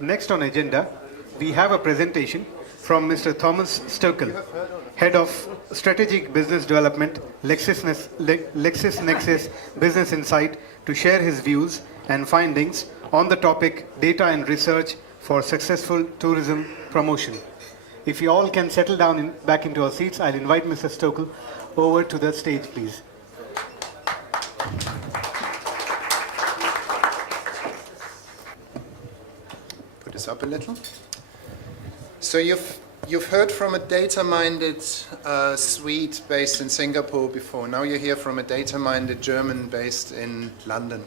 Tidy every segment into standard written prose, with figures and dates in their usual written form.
Next on agenda, we have a presentation from Mr. Thomas Stokel, Head of Strategic Business Development, LexisNexis Business Insight, to share his views and findings on the topic Data and Research for Successful Tourism Promotion. If you all can settle down back into our seats, I'll invite Mr. Stokel over to the stage, please. Put this up a little. So you've heard from a data-minded Swede based in Singapore before. Now you hear from a data-minded German based in London.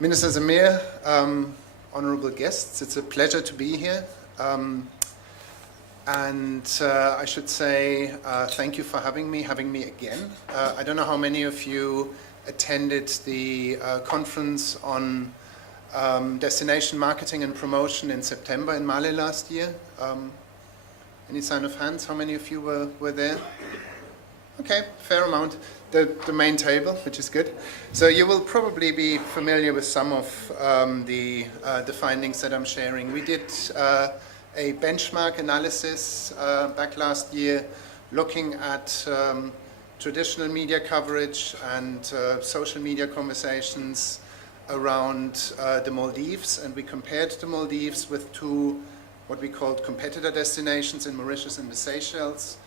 Minister Zamir, honorable guests, it's a pleasure to be here. I should say thank you for having me again. I don't know how many of you attended the conference on destination marketing and promotion in September in Male last year. Any sign of hands? How many of you were there? Okay, fair amount. The main table, which is good. So you will probably be familiar with some of the findings that I'm sharing. We did a benchmark analysis back last year looking at traditional media coverage and social media conversations around the Maldives, and we compared the Maldives with two what we called competitor destinations in Mauritius and the Seychelles.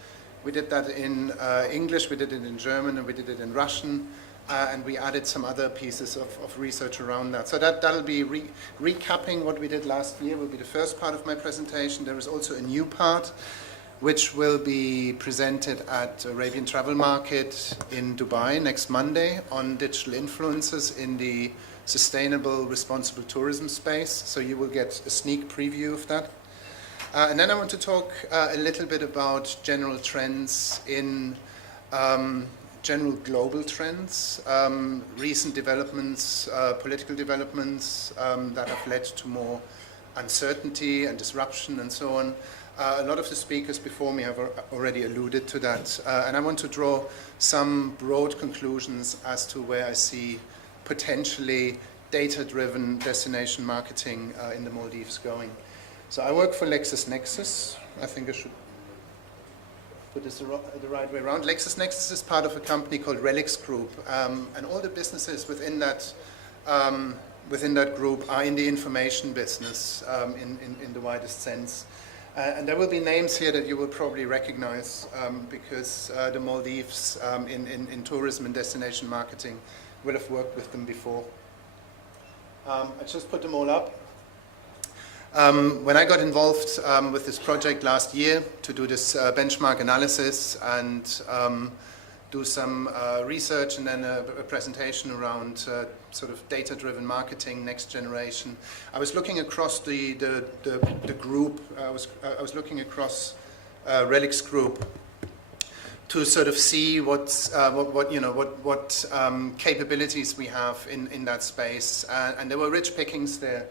We did that in English, we did it in German, and we did it in Russian, and we added some other pieces of research around that. So that'll be recapping what we did last year, will be the first part of my presentation. There is also a new part which will be presented at Arabian Travel Market in Dubai next Monday on digital influencers in the sustainable, responsible tourism space. So you will get a sneak preview of that. And then I want to talk a little bit about general trends in general global trends, recent developments, political developments that have led to more uncertainty and disruption and so on. A lot of the speakers before me have already alluded to that. And I want to draw some broad conclusions as to where I see potentially data-driven destination marketing in the Maldives going. So I work for LexisNexis. I think I should put this the right way around. LexisNexis is part of a company called Relix Group, and all the businesses within that group are in the information business in the widest sense. And there will be names here that you will probably recognize because the Maldives in tourism and destination marketing will have worked with them before. I just put them all up. When I got involved with this project last year to do this benchmark analysis and do some research and then a presentation around sort of data-driven marketing, next generation, I was looking across the group. I was looking across Relix Group to sort of see what capabilities we have in that space, and there were rich pickings there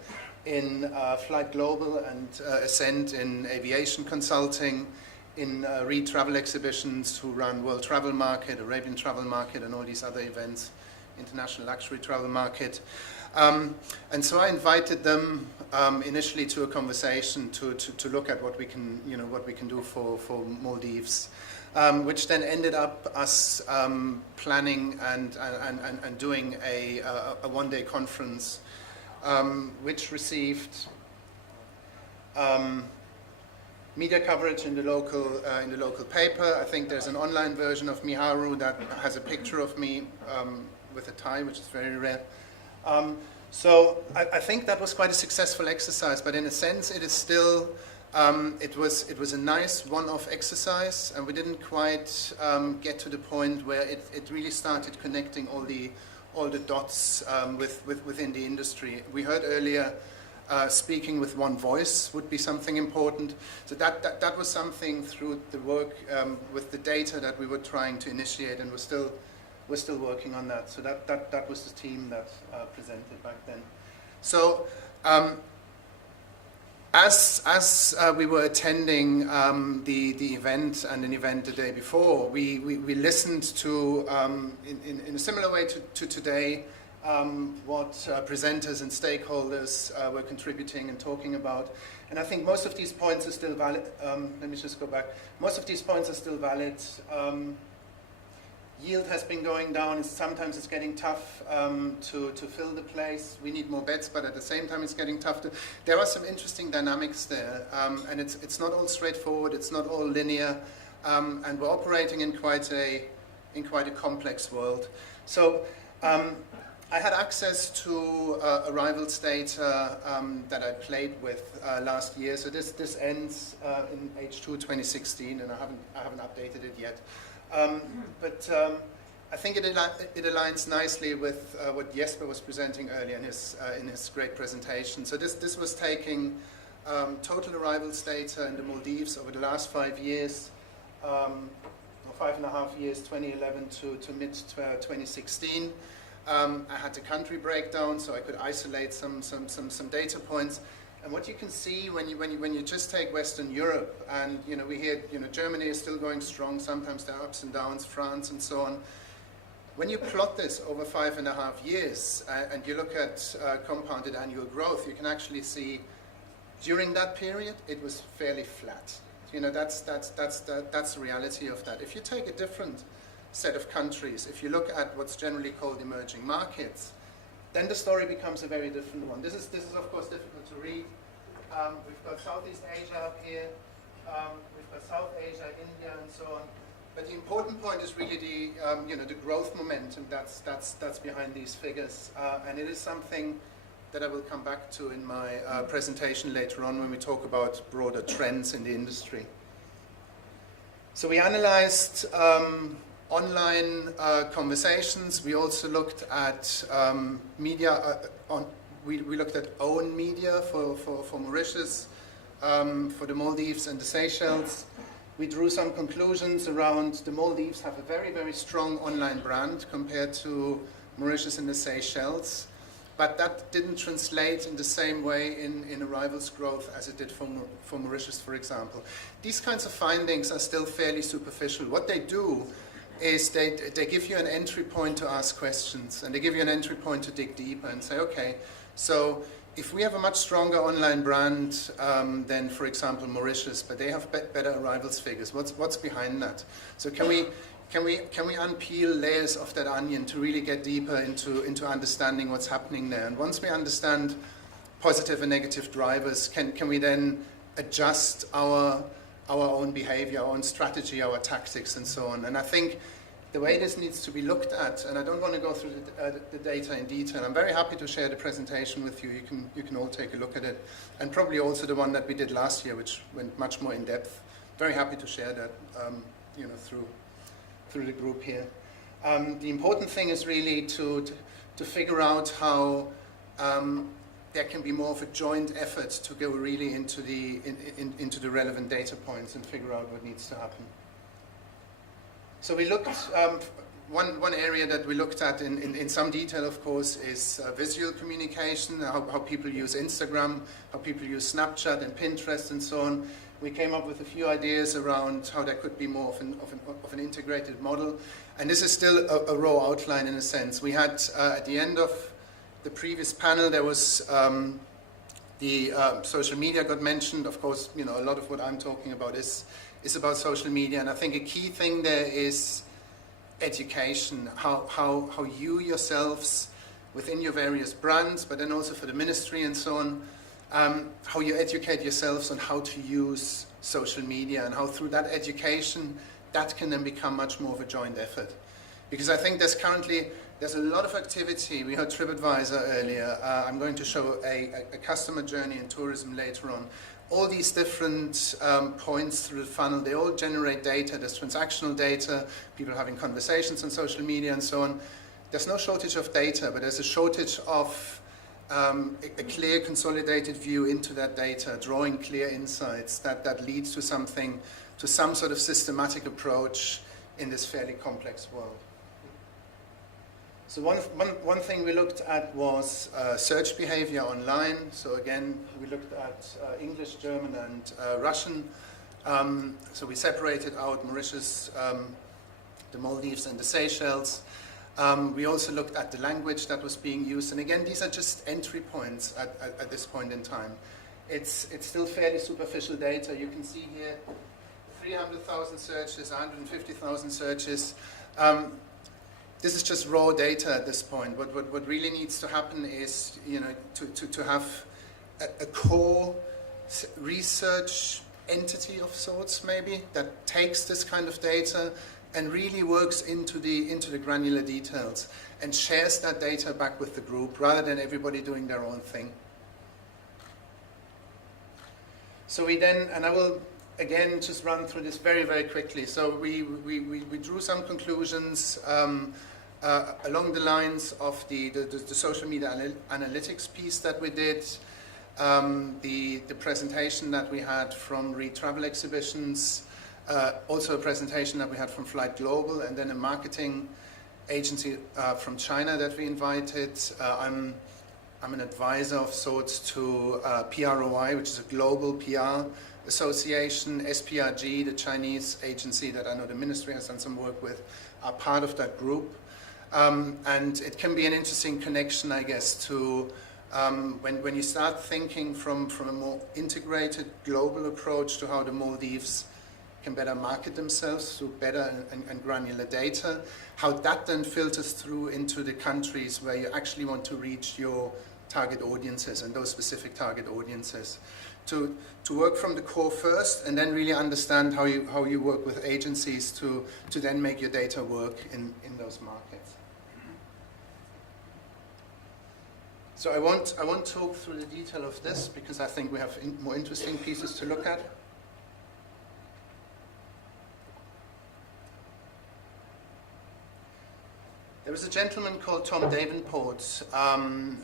in Flight Global and Ascent in aviation consulting, in Reed Travel Exhibitions, who run World Travel Market, Arabian Travel Market, and all these other events, International Luxury Travel Market. And so I invited them initially to a conversation to look at what we can do for Maldives, which then ended up us planning and doing a one-day conference, which received media coverage in the local paper. I think there's an online version of Miharu that has a picture of me with a tie, which is very rare. So I think that was quite a successful exercise, but in a sense it is still, it was a nice one-off exercise, and we didn't quite get to the point where it really started connecting all the dots within the industry. We heard earlier speaking with one voice would be something important. So that was something through the work with the data that we were trying to initiate, and we're still working on that. So that was the team that presented back then. So as we were attending the event and an event the day before, we listened to, in a similar way to today, what presenters and stakeholders were contributing and talking about. And I think most of these points are still valid. Let me just go back. Most of these points are still valid. Yield has been going down, and sometimes it's getting tough to fill the place. We need more beds, but at the same time it's getting tough to... There are some interesting dynamics there, and it's not all straightforward, it's not all linear, and we're operating in quite a complex world. So I had access to arrivals data that I played with last year. So this ends in H2 2016, and I haven't updated it yet. But I think it aligns nicely with what Jesper was presenting earlier in his great presentation. So this was taking total arrivals data in the Maldives over the last 5 years, or 5.5 years, 2011 to mid 2016. I had the country breakdown, so I could isolate some data points. And what you can see when you just take Western Europe, and we hear Germany is still going strong. Sometimes there are ups and downs, France and so on. When you plot this over 5.5 years, and you look at compounded annual growth, you can actually see during that period it was fairly flat. That's the reality of that. If you take a different set of countries, if you look at what's generally called emerging markets, then the story becomes a very different one. This is of course difficult to read. We've got Southeast Asia up here, we've got South Asia, India, and so on. But the important point is really the growth momentum that's behind these figures, and it is something that I will come back to in my presentation later on when we talk about broader trends in the industry. So we analyzed online conversations. We also looked at media. We looked at own media for Mauritius, for the Maldives and the Seychelles. We drew some conclusions around the Maldives have a very, very strong online brand compared to Mauritius and the Seychelles. But that didn't translate in the same way in arrivals growth as it did for Mauritius, for example. These kinds of findings are still fairly superficial. What they do is they give you an entry point to ask questions, and they give you an entry point to dig deeper and say, okay, so if we have a much stronger online brand than, for example, Mauritius, but they have better arrivals figures, what's behind that? So can we unpeel layers of that onion to really get deeper into understanding what's happening there? And once we understand positive and negative drivers, can we then adjust our own behavior, our own strategy, our tactics, and so on? And I think the way this needs to be looked at, and I don't want to go through the data in detail. I'm very happy to share the presentation with you. You can all take a look at it, and probably also the one that we did last year, which went much more in depth. Very happy to share that, through the group here. The important thing is really to figure out how there can be more of a joint effort to go really into the relevant data points and figure out what needs to happen. So we looked, one area that we looked at in some detail, of course, is visual communication, how people use Instagram, how people use Snapchat and Pinterest and so on. We came up with a few ideas around how there could be more of an integrated model. And this is still a raw outline in a sense. We had, at the end of the previous panel, there was the social media got mentioned. Of course, a lot of what I'm talking about is about social media. And I think a key thing there is education, how you yourselves within your various brands, but then also for the ministry and so on, how you educate yourselves on how to use social media, and how through that education that can then become much more of a joint effort. Because I think there's a lot of activity. We heard TripAdvisor earlier. I'm going to show a customer journey in tourism later on. All these different points through the funnel, they all generate data. There's transactional data, people having conversations on social media and so on. There's no shortage of data, but there's a shortage of a clear consolidated view into that data, drawing clear insights that leads to some sort of systematic approach in this fairly complex world. So one thing we looked at was search behavior online. So again, we looked at English, German, and Russian. So we separated out Mauritius, the Maldives, and the Seychelles. We also looked at the language that was being used. And again, these are just entry points at this point in time. It's still fairly superficial data. You can see here 300,000 searches, 150,000 searches. This is just raw data at this point. What really needs to happen is, to have a core research entity of sorts, maybe, that takes this kind of data and really works into the granular details and shares that data back with the group rather than everybody doing their own thing. So we then, and I will again just run through this very, very quickly. So we drew some conclusions along the lines of the social media analytics piece that we did, the presentation that we had from Reed Travel Exhibitions, also a presentation that we had from Flight Global, and then a marketing agency from China that we invited. I'm an advisor of sorts to PROI, which is a global PR association. SPRG, the Chinese agency that I know the ministry has done some work with, are part of that group. And it can be an interesting connection, I guess, to when you start thinking from a more integrated global approach to how the Maldives can better market themselves through better and granular data, how that then filters through into the countries where you actually want to reach your target audiences and those specific target audiences. To work from the core first and then really understand how you work with agencies to then make your data work in those markets. So I won't talk through the detail of this because I think we have more interesting pieces to look at. There was a gentleman called Tom Davenport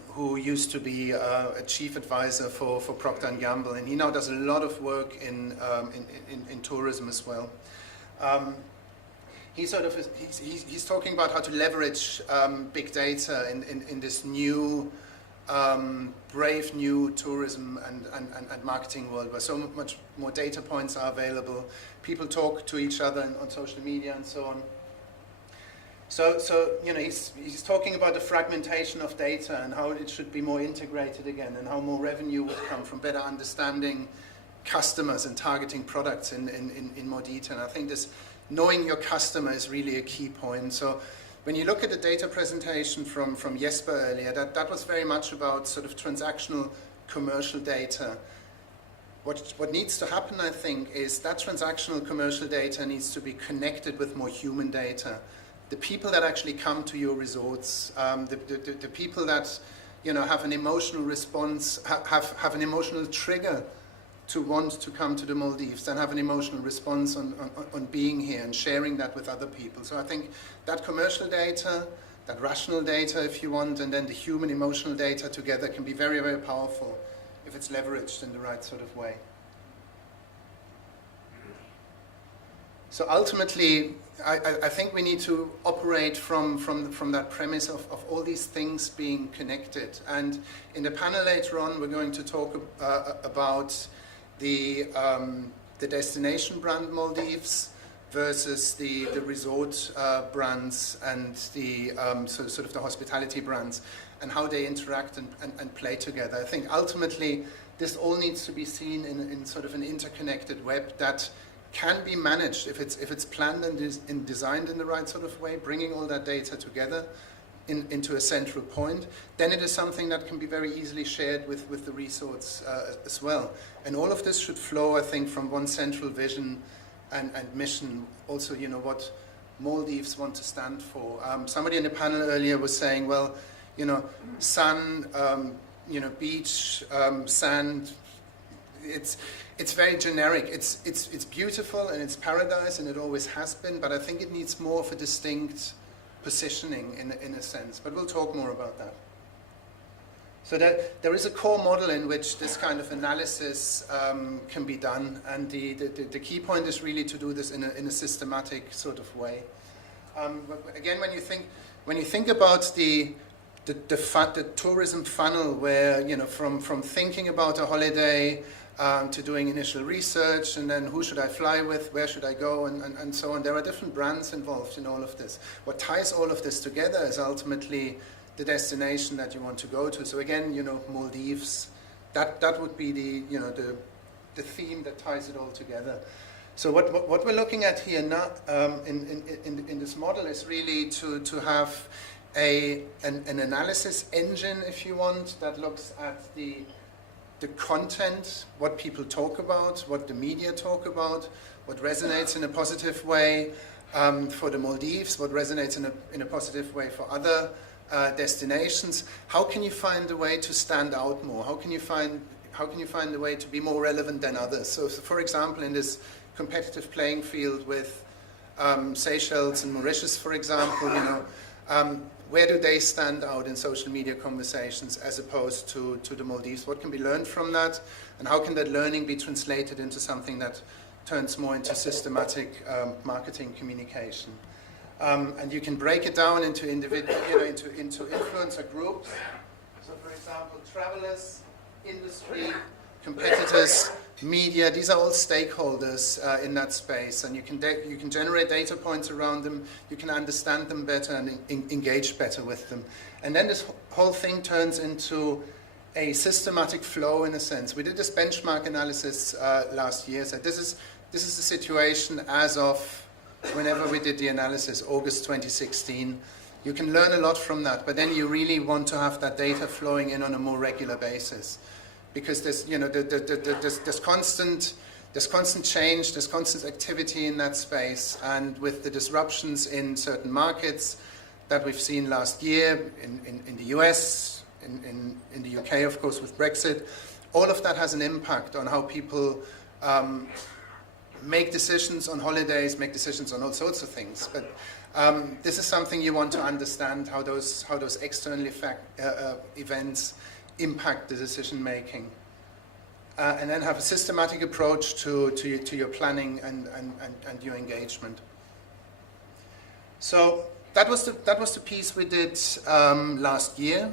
who used to be a chief advisor for Procter & Gamble, and he now does a lot of work in tourism as well. He's talking about how to leverage big data in this new brave new tourism and marketing world where so much more data points are available. People talk to each other on social media and so on. So he's talking about the fragmentation of data and how it should be more integrated again, and how more revenue would come from better understanding customers and targeting products in more detail. And I think this knowing your customer is really a key point. So when you look at the data presentation from Jesper earlier, that was very much about sort of transactional commercial data. What needs to happen, I think, is that transactional commercial data needs to be connected with more human data. The people that actually come to your resorts, the people that have an emotional response, have an emotional trigger to want to come to the Maldives, and have an emotional response on being here and sharing that with other people. So I think that commercial data, that rational data if you want, and then the human emotional data together can be very, very powerful if it's leveraged in the right sort of way. So ultimately, I think we need to operate from that premise of all these things being connected. And in the panel later on, we're going to talk about the destination brand Maldives versus the resort brands and the sort of the hospitality brands, and how they interact and play together. I think ultimately this all needs to be seen in sort of an interconnected web that can be managed if it's planned and designed in the right sort of way, bringing all that data together into a central point. Then it is something that can be very easily shared with the resorts as well. And all of this should flow, I think, from one central vision and mission. Also, what Maldives want to stand for. Somebody in the panel earlier was saying, well, sun, beach, sand. It's very generic. It's beautiful and it's paradise, and it always has been. But I think it needs more of a distinct positioning in a sense. But we'll talk more about that. So there is a core model in which this kind of analysis can be done, and the key point is really to do this in a systematic sort of way. But again, when you think about the tourism funnel, where from thinking about a holiday, to doing initial research, and then who should I fly with, where should I go, and so on. There are different brands involved in all of this. What ties all of this together is ultimately the destination that you want to go to. So again, you know, Maldives, that would be the theme that ties it all together. So what we're looking at here now in this model is really to have an analysis engine, if you want, that looks at the content, what people talk about, what the media talk about, what resonates in a positive way for the Maldives, what resonates in a positive way for other destinations. How can you find a way to stand out more? How can you find a way to be more relevant than others? So for example, in this competitive playing field with Seychelles and Mauritius, for example, you know, where do they stand out in social media conversations as opposed to the Maldives? What can be learned from that, and how can that learning be translated into something that turns more into systematic marketing communication? And you can break it down into individual, you know, into influencer groups. So, for example, travelers, industry, competitors, media. These are all stakeholders in that space, and you can generate data points around them. You can understand them better and engage better with them. And then this whole thing turns into a systematic flow, in a sense. We did this benchmark analysis last year. So this is the situation as of whenever we did the analysis, August 2016. You can learn a lot from that, but then you really want to have that data flowing in on a more regular basis, because there's, you know, there's constant change, there's constant activity in that space, and with the disruptions in certain markets that we've seen last year in the US, in the UK, of course, with Brexit, all of that has an impact on how people make decisions on holidays, make decisions on all sorts of things. But this is something you want to understand, how those external events impact the decision making, and then have a systematic approach to your planning and your engagement. So that was the piece we did last year.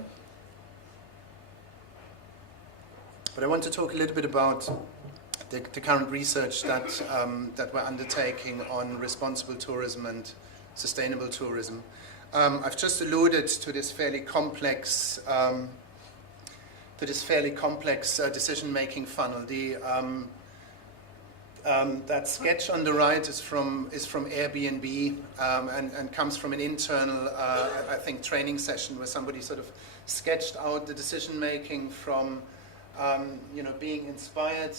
But I want to talk a little bit about the current research that we're undertaking on responsible tourism and sustainable tourism. I've just alluded to this fairly complex decision-making funnel. That sketch on the right is from Airbnb and comes from an internal, I think, training session where somebody sort of sketched out the decision-making from being inspired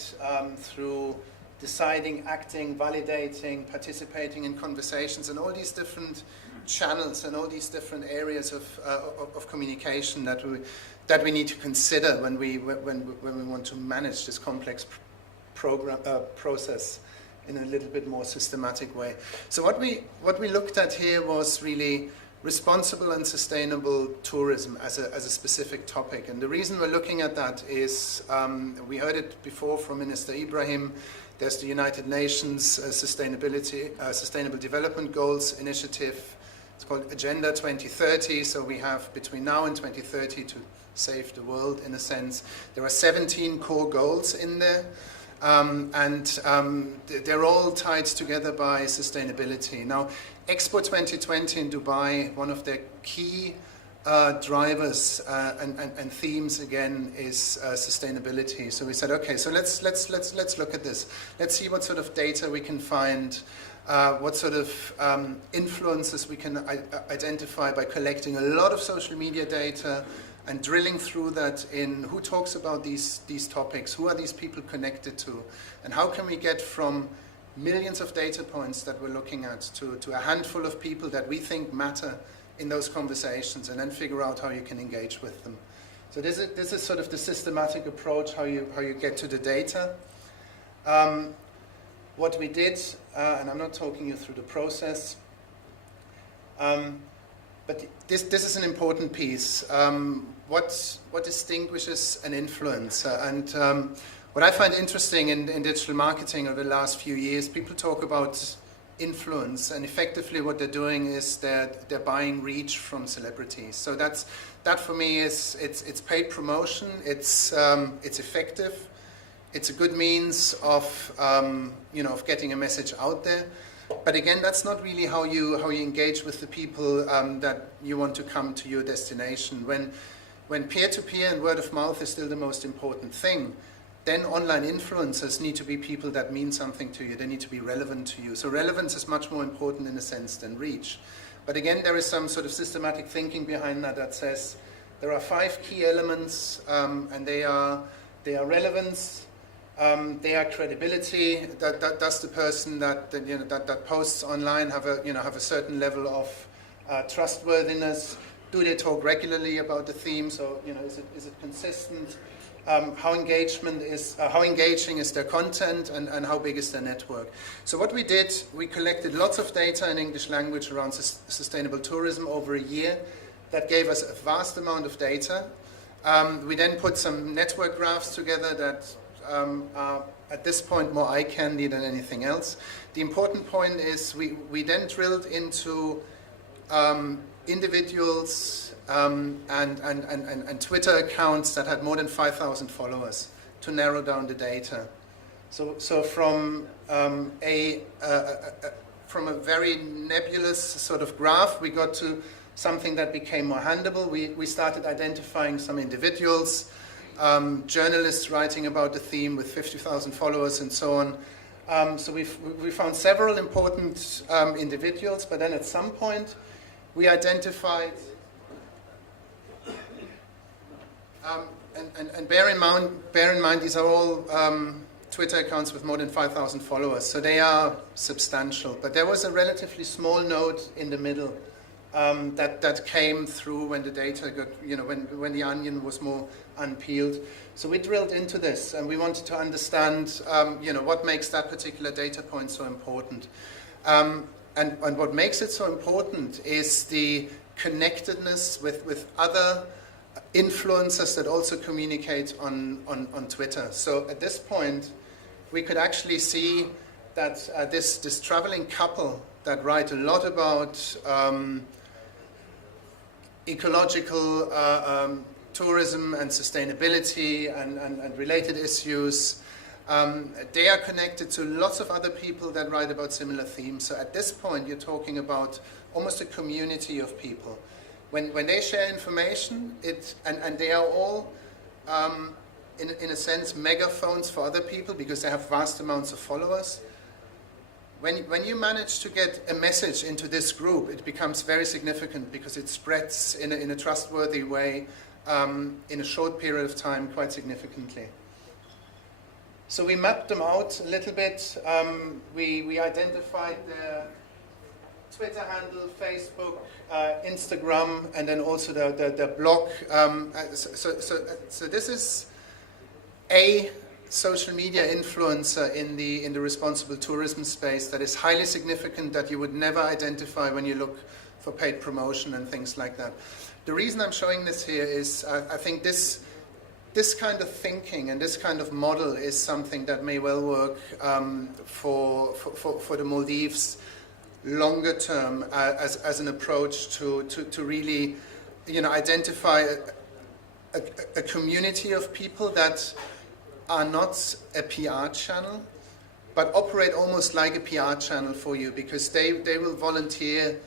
through deciding, acting, validating, participating in conversations, and all these different channels and all these different areas of communication that we need to consider when we want to manage this complex process in a little bit more systematic way. So what we looked at here was really responsible and sustainable tourism as a specific topic. And the reason we're looking at that is, we heard it before from Minister Ibrahim, there's the United Nations Sustainable Development Goals initiative. It's called Agenda 2030, so we have between now and 2030 to save the world, in a sense. There are 17 core goals in there, and they're all tied together by sustainability. Now, Expo 2020 in Dubai, one of their key drivers and themes again is sustainability. So we said, okay, so let's look at this. Let's see what sort of data we can find, what sort of influences we can identify by collecting a lot of social media data and drilling through that in who talks about these topics, who are these people connected to, and how can we get from millions of data points that we're looking at to a handful of people that we think matter in those conversations, and then figure out how you can engage with them. So this is sort of the systematic approach, how you get to the data. What we did, and I'm not talking you through the process, but this is an important piece. What distinguishes an influencer? And what I find interesting in digital marketing over the last few years, people talk about influence, and effectively what they're doing is they're buying reach from celebrities. So that for me is it's paid promotion. It's effective. It's a good means of, of getting a message out there. But again, that's not really how you engage with the people that you want to come to your destination. When peer-to-peer and word of mouth is still the most important thing, then online influencers need to be people that mean something to you. They need to be relevant to you. So relevance is much more important in a sense than reach. But again, there is some sort of systematic thinking behind that says there are 5 key elements, and they are relevance, they are credibility. Does the person that posts online have a certain level of trustworthiness? Do they talk regularly about the theme? So is it consistent? How engaging is their content, and how big is their network? So what we did, we collected lots of data in English language around sustainable tourism over a year. That gave us a vast amount of data. We then put some network graphs together that are at this point more eye candy than anything else. The important point is we then drilled into individuals and Twitter accounts that had more than 5,000 followers to narrow down the data. So from a very nebulous sort of graph, we got to something that became more handleable. We started identifying some individuals, journalists writing about the theme with 50,000 followers and so on. So we found several important individuals, but then at some point we identified, and bear in mind these are all Twitter accounts with more than 5,000 followers, so they are substantial. But there was a relatively small node in the middle that came through when the data got, when the onion was more unpeeled. So we drilled into this, and we wanted to understand, what makes that particular data point so important. And what makes it so important is the connectedness with other influencers that also communicate on Twitter. So at this point, we could actually see that this traveling couple that write a lot about ecological tourism and sustainability and related issues, they are connected to lots of other people that write about similar themes. So at this point, you're talking about almost a community of people. When they share information, and they are all, in a sense, megaphones for other people because they have vast amounts of followers. When you manage to get a message into this group, it becomes very significant because it spreads in a trustworthy way in a short period of time quite significantly. So we mapped them out a little bit. We identified their Twitter handle, Facebook, Instagram, and then also the blog. So this is a social media influencer in the responsible tourism space that is highly significant, that you would never identify when you look for paid promotion and things like that. The reason I'm showing this here is I think this kind of thinking and this kind of model is something that may well work for the Maldives longer term as an approach to really identify a community of people that are not a PR channel, but operate almost like a PR channel for you, because they will volunteer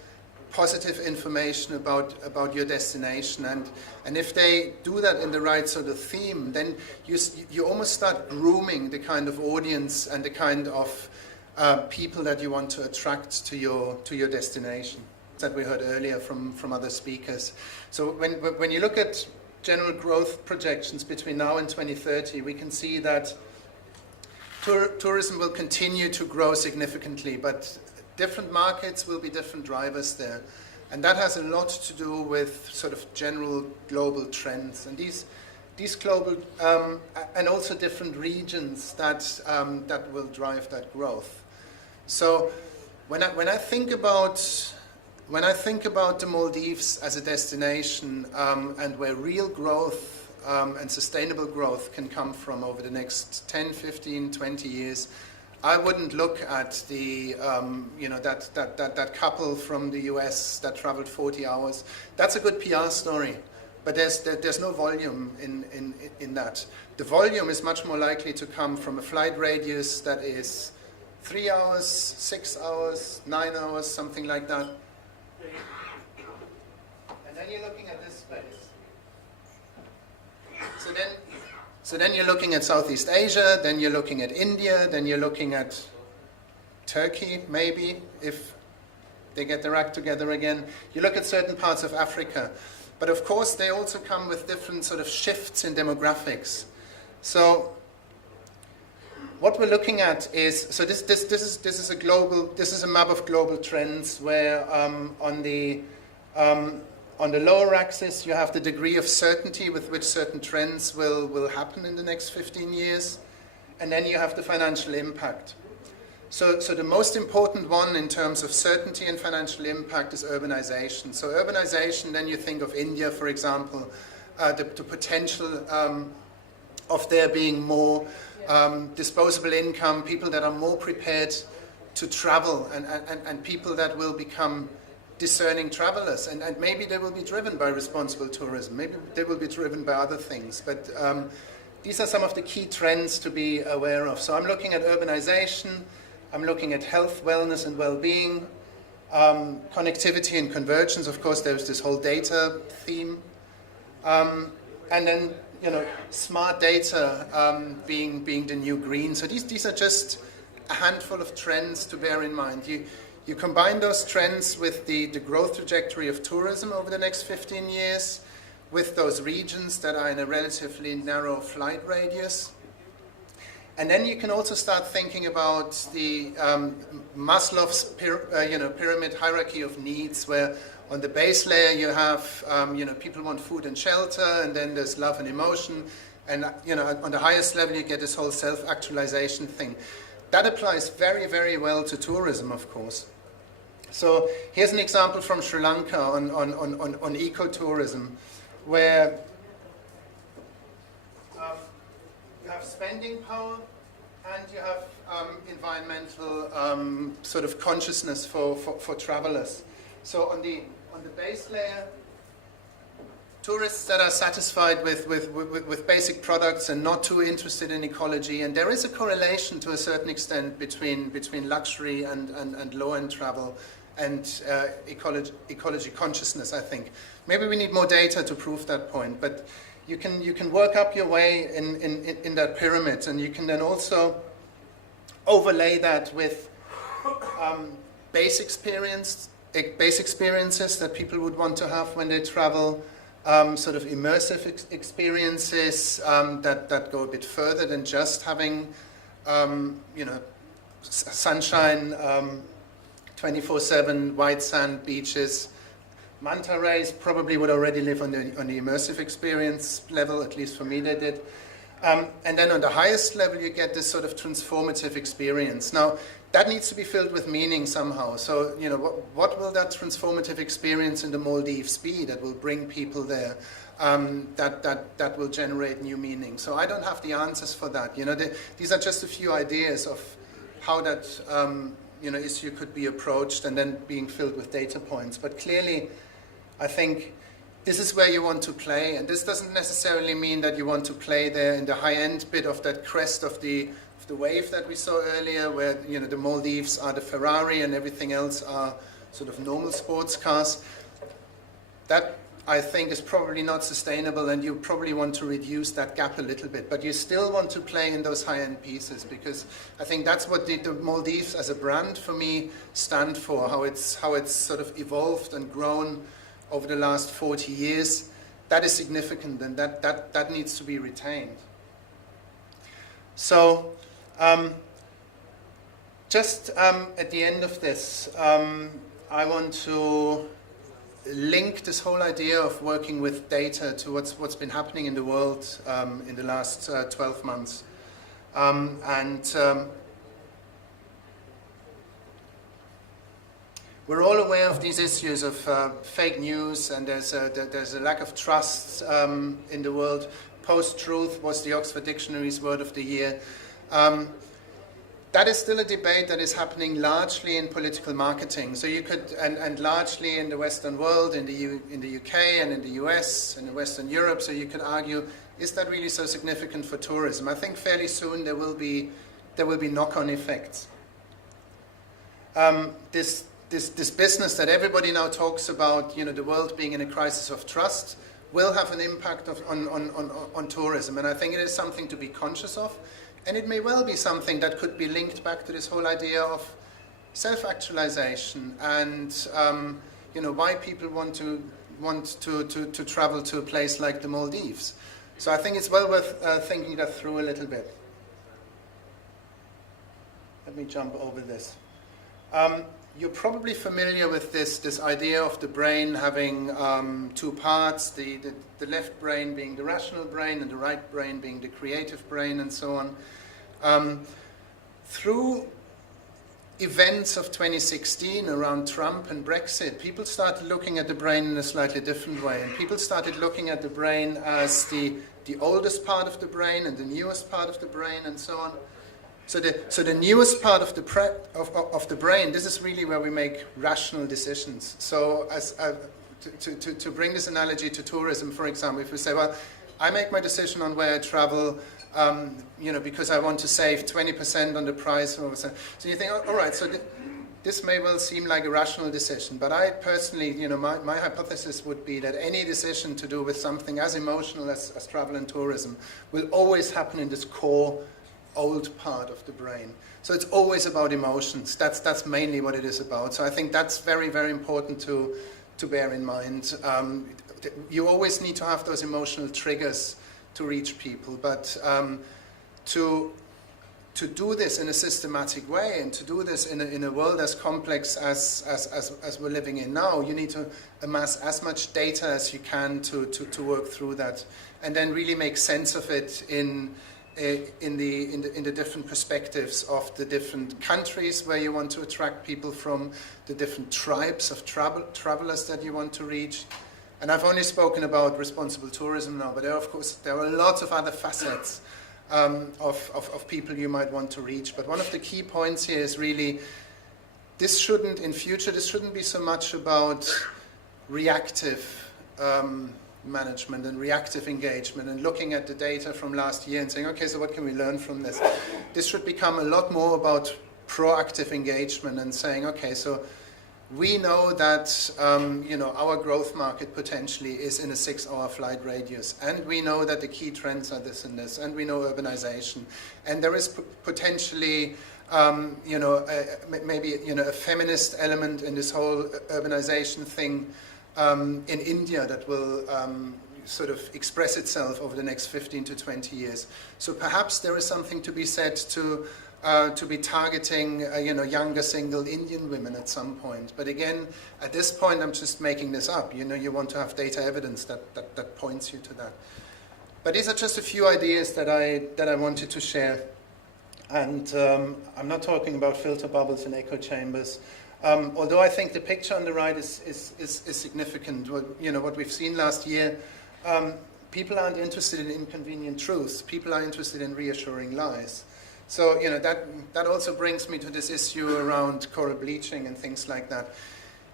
positive information about your destination, and if they do that in the right sort of theme, then you almost start grooming the kind of audience and the kind of people that you want to attract to your destination, that we heard earlier from other speakers. So when you look at general growth projections between now and 2030, we can see that tourism will continue to grow significantly, but different markets will be different drivers there. And that has a lot to do with sort of general global trends. And these global, and also different regions that will drive that growth. So when I think about the Maldives as a destination, and where real growth and sustainable growth can come from over the next 10, 15, 20 years, I wouldn't look at the that couple from the US that traveled 40 hours. That's a good PR story, but there's no volume in that. The volume is much more likely to come from a flight radius that is 3 hours, 6 hours, 9 hours, something like that. And then you're looking at this space. So then you're looking at Southeast Asia, then you're looking at India, then you're looking at Turkey, maybe, if they get their act together again. You look at certain parts of Africa. But of course, they also come with different sort of shifts in demographics. So what we're looking at is, so this is a map of global trends where on the lower axis you have the degree of certainty with which certain trends will happen in the next 15 years, and then you have the financial impact. So the most important one in terms of certainty and financial impact is urbanization. So urbanization, then you think of India, for example, the potential of there being more disposable income, people that are more prepared to travel, and people that will become discerning travelers. And maybe they will be driven by responsible tourism. Maybe they will be driven by other things. But these are some of the key trends to be aware of. So I'm looking at urbanization. I'm looking at health, wellness, and well-being, connectivity and convergence. Of course, there's this whole data theme. And then, smart data being the new green. So these are just a handful of trends to bear in mind. You combine those trends with the growth trajectory of tourism over the next 15 years, with those regions that are in a relatively narrow flight radius. And then you can also start thinking about the Maslow's pyramid hierarchy of needs, where on the base layer you have people want food and shelter, and then there's love and emotion, and on the highest level you get this whole self-actualization thing. That applies very, very well to tourism, of course. So here's an example from Sri Lanka on ecotourism, where you have spending power and you have environmental sort of consciousness for travelers. So on the base layer, tourists that are satisfied with basic products and not too interested in ecology, and there is a correlation to a certain extent between luxury and low-end travel and ecology consciousness, I think. Maybe we need more data to prove that point, but you can work up your way in that pyramid, and you can then also overlay that with base experiences that people would want to have when they travel, sort of immersive experiences that go a bit further than just having sunshine, 24/7, white sand beaches. Manta rays probably would already live on the immersive experience level, at least for me they did. And then on the highest level you get this sort of transformative experience. Now, that needs to be filled with meaning somehow. So, what will that transformative experience in the Maldives be that will bring people there, that will generate new meaning? So I don't have the answers for that. These are just a few ideas of how that issue could be approached, and then being filled with data points. But clearly, I think this is where you want to play, and this doesn't necessarily mean that you want to play there in the high-end bit of that crest of the wave that we saw earlier, where the Maldives are the Ferrari and everything else are sort of normal sports cars. That, I think, is probably not sustainable, and you probably want to reduce that gap a little bit. But you still want to play in those high-end pieces, because I think that's what the Maldives as a brand for me stand for, how it's sort of evolved and grown over the last 40 years. That is significant, and that needs to be retained. So just at the end of this, I want to link this whole idea of working with data to what's been happening in the world in the last 12 months. We're all aware of these issues of fake news, and there's a lack of trust in the world. Post-truth was the Oxford Dictionary's word of the year. that is still a debate that is happening largely in political marketing. So you could, and largely in the Western world, in the UK and in the US and in Western Europe. So you could argue, is that really so significant for tourism? I think fairly soon there will be knock-on effects. This business that everybody now talks about, the world being in a crisis of trust, will have an impact on tourism. And I think it is something to be conscious of. And it may well be something that could be linked back to this whole idea of self-actualization and why people want to travel to a place like the Maldives. So I think it's well worth thinking that through a little bit. Let me jump over this. You're probably familiar with this idea of the brain having two parts, the left brain being the rational brain and the right brain being the creative brain and so on. Through events of 2016 around Trump and Brexit, people started looking at the brain in a slightly different way. And people started looking at the brain as the oldest part of the brain and the newest part of the brain and so on. So the newest part of the brain, this is really where we make rational decisions. So to bring this analogy to tourism, for example, if we say, well, I make my decision on where I travel, because I want to save 20% on the price. So you think, all right, so this may well seem like a rational decision, but I personally, my hypothesis would be that any decision to do with something as emotional as travel and tourism will always happen in this core old part of the brain. So it's always about emotions. That's mainly what it is about. So I think that's very, very important to bear in mind. You always need to have those emotional triggers to reach people, but to do this in a systematic way and to do this in a world as complex as we're living in now, you need to amass as much data as you can to work through that, and then really make sense of it in the different perspectives of the different countries where you want to attract people from, the different tribes of travelers that you want to reach. And I've only spoken about responsible tourism now, but there are lots of other facets of people you might want to reach. But one of the key points here is really, this shouldn't be so much about reactive management and reactive engagement and looking at the data from last year and saying, okay, so what can we learn from this? This should become a lot more about proactive engagement and saying, okay, so we know that our growth market potentially is in a 6-hour flight radius, and we know that the key trends are this and this, and we know urbanization, and there is potentially maybe a feminist element in this whole urbanization thing in India that will sort of express itself over the next 15 to 20 years. So perhaps there is something to be said to be targeting younger single Indian women at some point. But again, at this point, I'm just making this up. You want to have data evidence that points you to that. But these are just a few ideas that I wanted to share. And I'm not talking about filter bubbles and echo chambers. Although I think the picture on the right is significant. What we've seen last year, people aren't interested in inconvenient truths. People are interested in reassuring lies. So that also brings me to this issue around coral bleaching and things like that.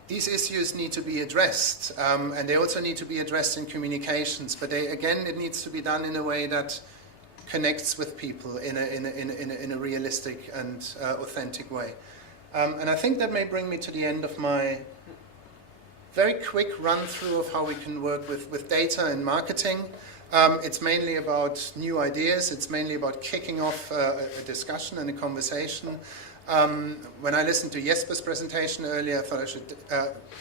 These issues need to be addressed, and they also need to be addressed in communications. But it needs to be done in a way that connects with people in a realistic and authentic way. And I think that may bring me to the end of my very quick run-through of how we can work with data and marketing. It's mainly about new ideas. It's mainly about kicking off a discussion and a conversation. When I listened to Jesper's presentation earlier, I thought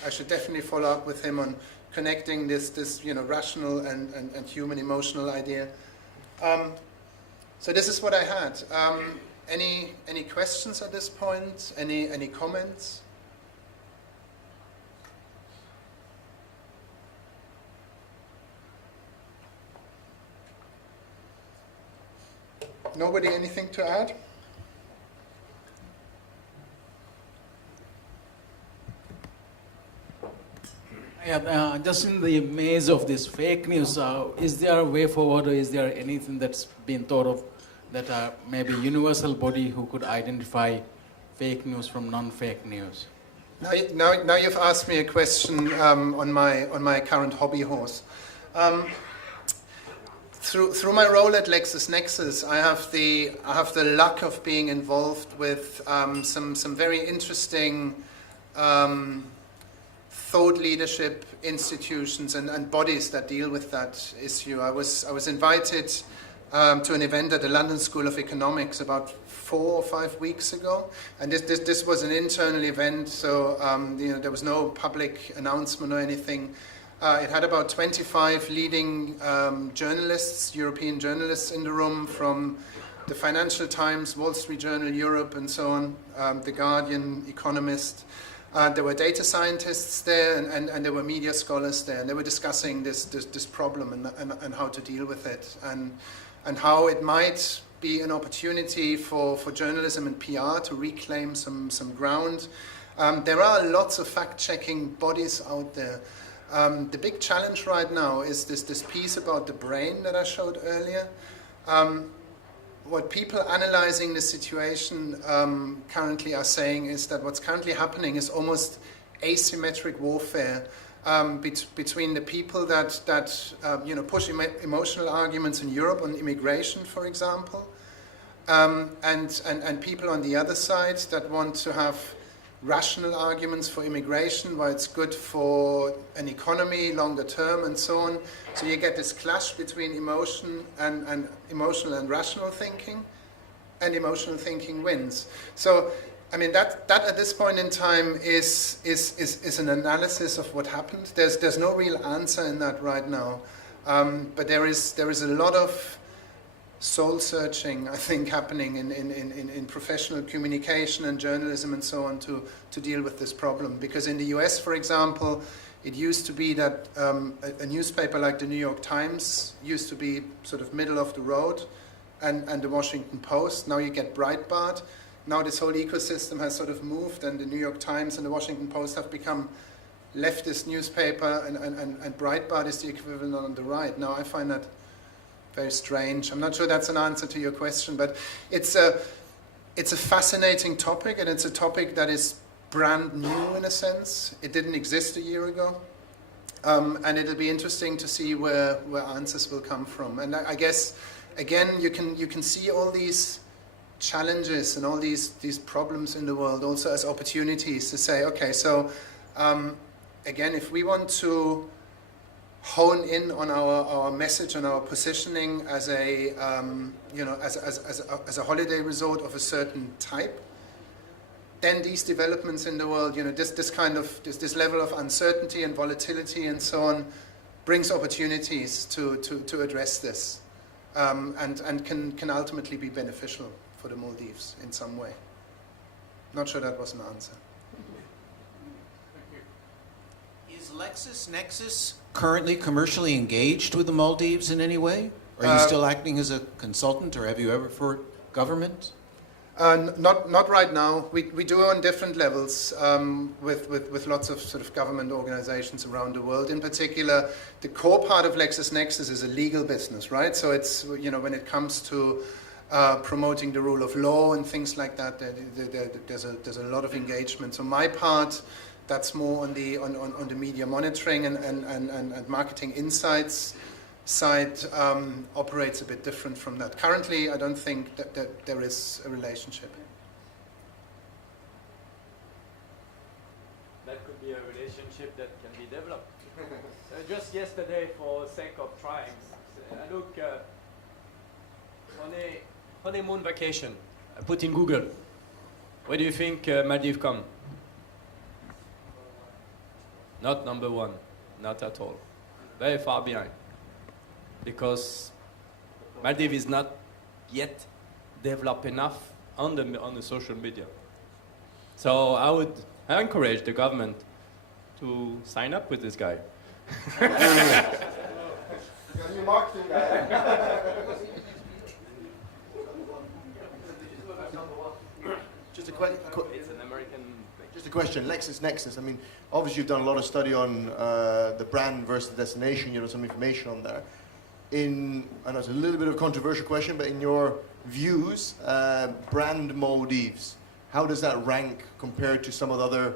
I should definitely follow up with him on connecting this rational and human emotional idea. So this is what I had. Any questions at this point? Any comments? Nobody, anything to add? Yeah, just in the maze of this fake news, is there a way forward, or is there anything that's been thought of that maybe universal body who could identify fake news from non-fake news? Now you've asked me a question on my current hobby horse. Through my role at LexisNexis, I have the luck of being involved with some very interesting thought leadership institutions and bodies that deal with that issue. I was invited to an event at the London School of Economics about 4 or 5 weeks ago, and this was an internal event, so there was no public announcement or anything. It had about 25 leading journalists, European journalists in the room, from the Financial Times, Wall Street Journal, Europe, and so on, The Guardian, Economist. There were data scientists there, and there were media scholars there, and they were discussing this problem and how to deal with it, and how it might be an opportunity for journalism and PR to reclaim some ground. There are lots of fact-checking bodies out there. The big challenge right now is this piece about the brain that I showed earlier. What people analyzing the situation currently are saying is that what's currently happening is almost asymmetric warfare between the people that push emotional arguments in Europe on immigration, for example, and people on the other side that want to have rational arguments for immigration, why it's good for an economy longer term, and so on. So you get this clash between emotional and rational thinking, and emotional thinking wins. So, I mean, that at this point in time is an analysis of what happened. There's no real answer in that right now, but there is a lot of soul searching, I think, happening in professional communication and journalism and so on to deal with this problem. Because in the US, for example, it used to be that a newspaper like the New York Times used to be sort of middle of the road, and the Washington Post. Now you get Breitbart. Now this whole ecosystem has sort of moved, and the New York Times and the Washington Post have become leftist newspaper, and Breitbart is the equivalent on the right. Now I find that very strange. I'm not sure that's an answer to your question, but it's a fascinating topic, and it's a topic that is brand new in a sense. It didn't exist a year ago, and it'll be interesting to see where answers will come from. And I guess again you can see all these challenges and all these problems in the world also as opportunities to say, okay, so again, if we want to hone in on our message and our positioning as a as a holiday resort of a certain type, then these developments in the world, this level of uncertainty and volatility and so on, brings opportunities to address this, and can ultimately be beneficial for the Maldives in some way. Not sure that was an answer. Is LexisNexis currently commercially engaged with the Maldives in any way? Are you still acting as a consultant, or have you ever for government? Not right now. We do on different levels with lots of sort of government organizations around the world. In particular, the core part of LexisNexis is a legal business, right? So it's, when it comes to promoting the rule of law and things like that, there's a lot of engagement. So my part, that's more on the media monitoring and marketing insights side, operates a bit different from that. Currently, I don't think that there is a relationship. That could be a relationship that can be developed. Just yesterday, for sake of trying, look, on a honeymoon vacation, I put in Google, where do you think Maldives come? Not number one, not at all. Very far behind. Because Maldives is not yet developed enough on the social media. So I encourage the government to sign up with this guy. Just a question. It's an American thing. Just a question. LexisNexis. I mean, obviously you've done a lot of study on the brand versus the destination. Some information on there. I know it's a little bit of a controversial question, but in your views, brand Maldives, how does that rank compared to some of the other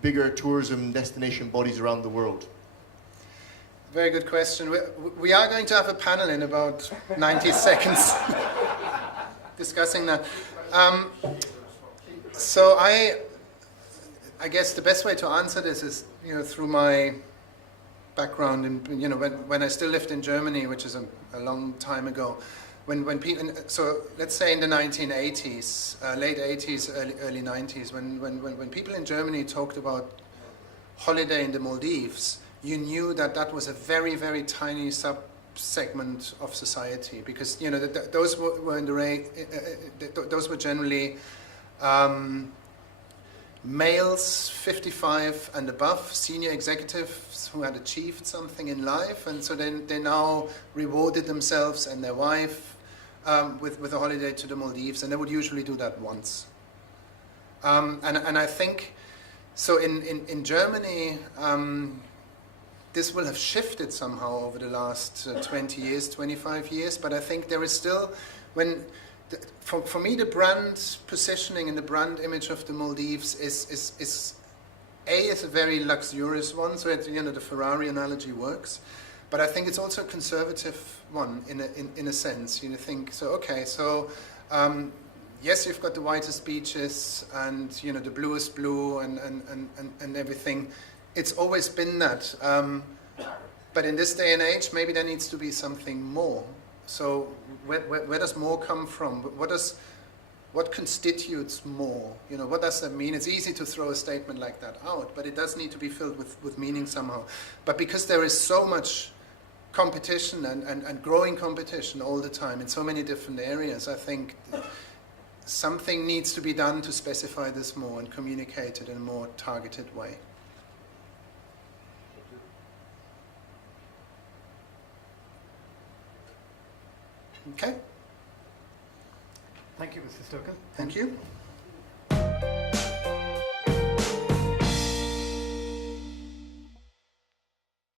bigger tourism destination bodies around the world? Very good question. We are going to have a panel in about 90 seconds discussing that. So I guess the best way to answer this is, through my background in, when I still lived in Germany, which is a long time ago. When people, so let's say in the 1980s, late 80s, early 90s, when people in Germany talked about holiday in the Maldives, you knew that was a very, very tiny sub-segment of society, because those were in the those were generally males 55 and above, senior executives who had achieved something in life, and so then they now rewarded themselves and their wife with a holiday to the Maldives, and they would usually do that once. And I think, so in Germany, this will have shifted somehow over the last 20 years, 25 years, but I think there is still, for me, the brand positioning and the brand image of the Maldives is a very luxurious one, so the Ferrari analogy works, but I think it's also a conservative one in a sense. Think, so okay, so yes, you've got the whitest beaches and the bluest blue and everything. It's always been that, but in this day and age, maybe there needs to be something more. So where does more come from? What constitutes more? What does that mean? It's easy to throw a statement like that out, but it does need to be filled with meaning somehow. But because there is so much competition and growing competition all the time in so many different areas, I think something needs to be done to specify this more and communicate it in a more targeted way. Okay. Thank you, Mr. Stokel. Thank you.